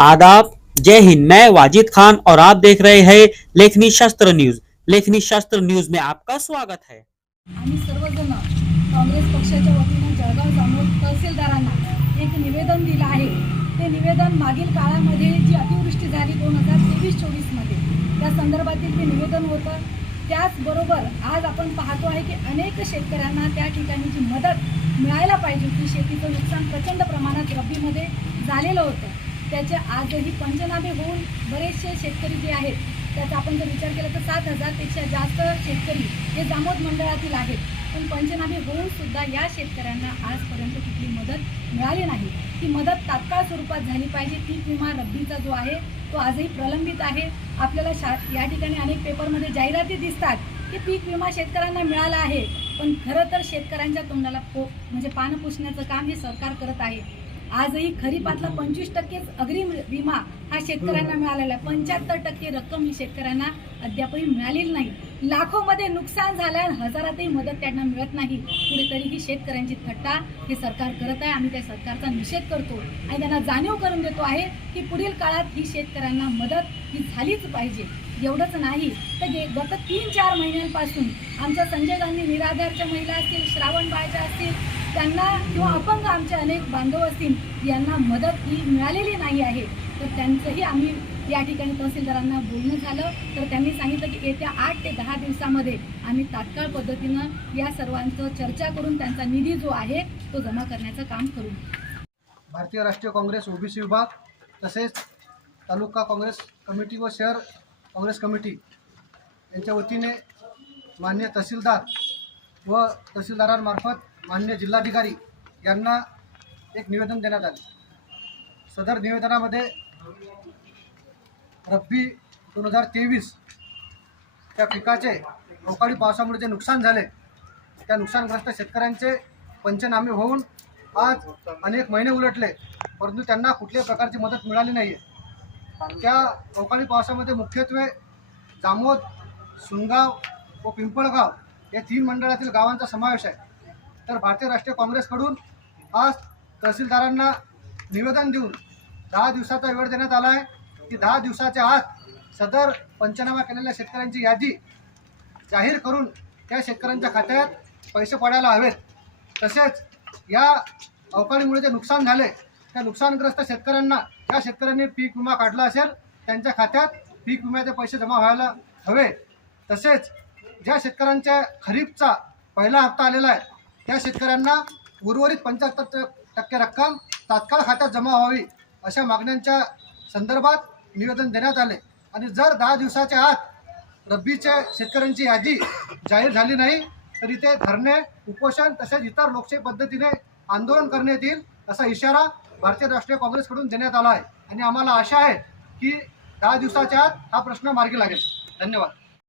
आदाब। जय हिंद। मैं वाजिद खान और आप देख रहे हैं लेखनी शास्त्र न्यूज। लेखनी शास्त्र न्यूज में आपका स्वागत है। आम्ही सर्वजण काँग्रेस पक्षाच्या वतीनं जळगाव जामोद तहसीलदारांना एक निवेदन दिलं आहे. ते निवेदन मागील काळामध्ये जी अतिवृष्टी झाली दोन हजार तेवीस चोवीसमध्ये त्या संदर्भातील ते निवेदन होतं त्याचबरोबर आज आपण पाहतो आहे की अनेक शेतकऱ्यांना त्या ठिकाणी जी मदत मिळायला पाहिजे होती शेतीचं नुकसान प्रचंड प्रमाणात रब्बीमध्ये झालेलं होतं. त्याचे आजही पंचनामे होऊन बरेचसे शेतकरी जे आहेत त्याचा आपण जर विचार केला तर सात हजारपेक्षा जास्त शेतकरी हे जामोद मंडळातील आहेत. पण पंचनामे होऊन सुद्धा या शेतकऱ्यांना आजपर्यंत कुठली मदत मिळाली नाही. ती मदत तात्काळ स्वरूपात झाली पाहिजे. पीक विमा रब्बीचा जो आहे तो आजही प्रलंबित आहे. आपल्याला शा या ठिकाणी अनेक पेपरमध्ये जाहिराती दिसतात की पीक विमा शेतकऱ्यांना मिळाला आहे. पण खरं तर शेतकऱ्यांच्या तोंडाला पो म्हणजे पानं पुसण्याचं काम हे सरकार करत आहे. आजही खरीपातला पंचवीस टक्केच अग्रिम विमा हा शेतकऱ्यांना मिळालेला आहे. पंच्याहत्तर टक्के रक्कम ही शेतकऱ्यांना अद्यापही मिळालेली नाही. लाखोमध्ये नुकसान झालं हजारातही मदत त्यांना मिळत नाही. कुठेतरी ही शेतकऱ्यांची थट्टा हे सरकार करत आहे. आम्ही त्या सरकारचा निषेध करतो आणि त्यांना जाणीव करून देतो आहे की पुढील काळात ही शेतकऱ्यांना मदत ही झालीच पाहिजे. एवढंच नाही तर गे गत तीन चार महिन्यांपासून आमच्या संजय गांधी निराधारच्या महिला असतील श्रावणबाळच्या असतील त्यांना किंवा अपंग आमचे अनेक बांधव असतील यांना मदत ही मिळालेली नाही आहे. तर त्यांचंही आम्ही या ठिकाणी तहसीलदारांना बोलणं झालं. तर त्यांनी सांगितलं की येत्या आठ ते दहा दिवसामध्ये आम्ही तात्काळ पद्धतीनं या सर्वांचं चर्चा करून त्यांचा निधी जो आहे तो जमा करण्याचं काम करू. भारतीय राष्ट्रीय काँग्रेस ओबीसी विभाग तसेच तालुका काँग्रेस कमिटी व शहर काँग्रेस कमिटी यांच्या वतीने मान्य तहसीलदार व तहसीलदारांमार्फत मान्य जिल्हाधिकारी यांना एक निवेदन देण्यात आले. सदर निवेदनामध्ये रब्बी दोन हजार तेवीस त्या पिकाचे अवकाळी पावसामुळे जे नुकसान झाले त्या नुकसानग्रस्त शेतकऱ्यांचे पंचनामे होऊन आज अनेक महिने उलटले परंतु त्यांना कुठल्याही प्रकारची मदत मिळाली नाही आहे त्या अवकाळी पावसामध्ये मुख्यत्वे जामोद सुनगाव व पिंपळगाव या तीन मंडळातील गावांचा समावेश आहे. तर भारतीय राष्ट्रीय काँग्रेसकडून आज तहसीलदारांना निवेदन देऊन दहा दिवसाचा वेळ देण्यात आला आहे. की दहा दिवसाच्या आत सदर पंचनामा केलेल्या शेतकऱ्यांची यादी जाहीर करून त्या शेतकऱ्यांच्या खात्यात पैसे पडायला हवेत. तसेच या अवकाळीमुळे जे नुकसान झाले त्या नुकसानग्रस्त शेतकऱ्यांना ज्या शेतकऱ्यांनी पीक विमा काढला असेल त्यांच्या खात्यात पीक विम्याचे पैसे जमा व्हायला हवे. तसेच ज्या शेतकऱ्यांच्या खरीपचा पहिला हप्ता आलेला आहे त्या शेतकऱ्यांना उर्वरित पंच्याहत्तर टक्के रक्कम तात्काळ खात्यात जमा व्हावी अशा मागण्यांच्या संदर्भात निवेदन देण्यात आले. आणि जर दहा दिवसाच्या आत रब्बीच्या शेतकऱ्यांची यादी जाहीर झाली नाही तर इथे धरणे उपोषण तसेच इतर लोकशाही पद्धतीने आंदोलन करण्यात येईल असा इशारा भारतीय राष्ट्रीय काँग्रेसकडून देण्यात आला आहे. आणि आम्हाला आशा आहे की दहा दिवसाच्या आत हा प्रश्न मार्गी लागेल. धन्यवाद.